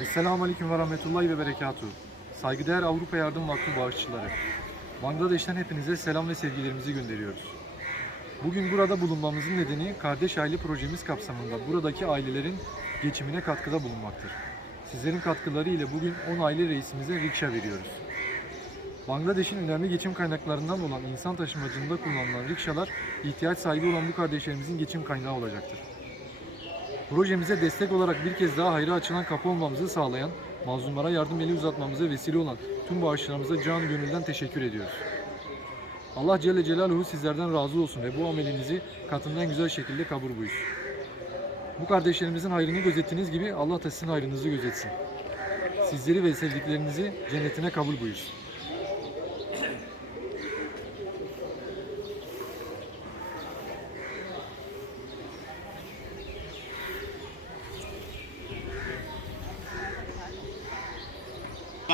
Esselamu Aleyküm ve Rahmetullahi ve Berekatuhu. Saygıdeğer Avrupa Yardım Vakfı Bağışçıları. Bangladeş'ten hepinize selam ve sevgilerimizi gönderiyoruz. Bugün burada bulunmamızın nedeni kardeş aile projemiz kapsamında buradaki ailelerin geçimine katkıda bulunmaktır. Sizlerin katkıları ile bugün 10 aile reisimize rikşa veriyoruz. Bangladeş'in önemli geçim kaynaklarından olan insan taşımacılığında kullanılan rikşalar ihtiyaç sahibi olan bu kardeşlerimizin geçim kaynağı olacaktır. Projemize destek olarak bir kez daha hayra açılan kapı olmamızı sağlayan, mazlumlara yardım eli uzatmamıza vesile olan tüm bağışlarımıza can gönülden teşekkür ediyoruz. Allah Celle Celaluhu sizlerden razı olsun ve bu amelinizi katından güzel şekilde kabul buyur. Bu kardeşlerimizin hayrını gözettiğiniz gibi Allah da sizin hayrınızı gözetsin. Sizleri ve sevdiklerinizi cennetine kabul buyursun.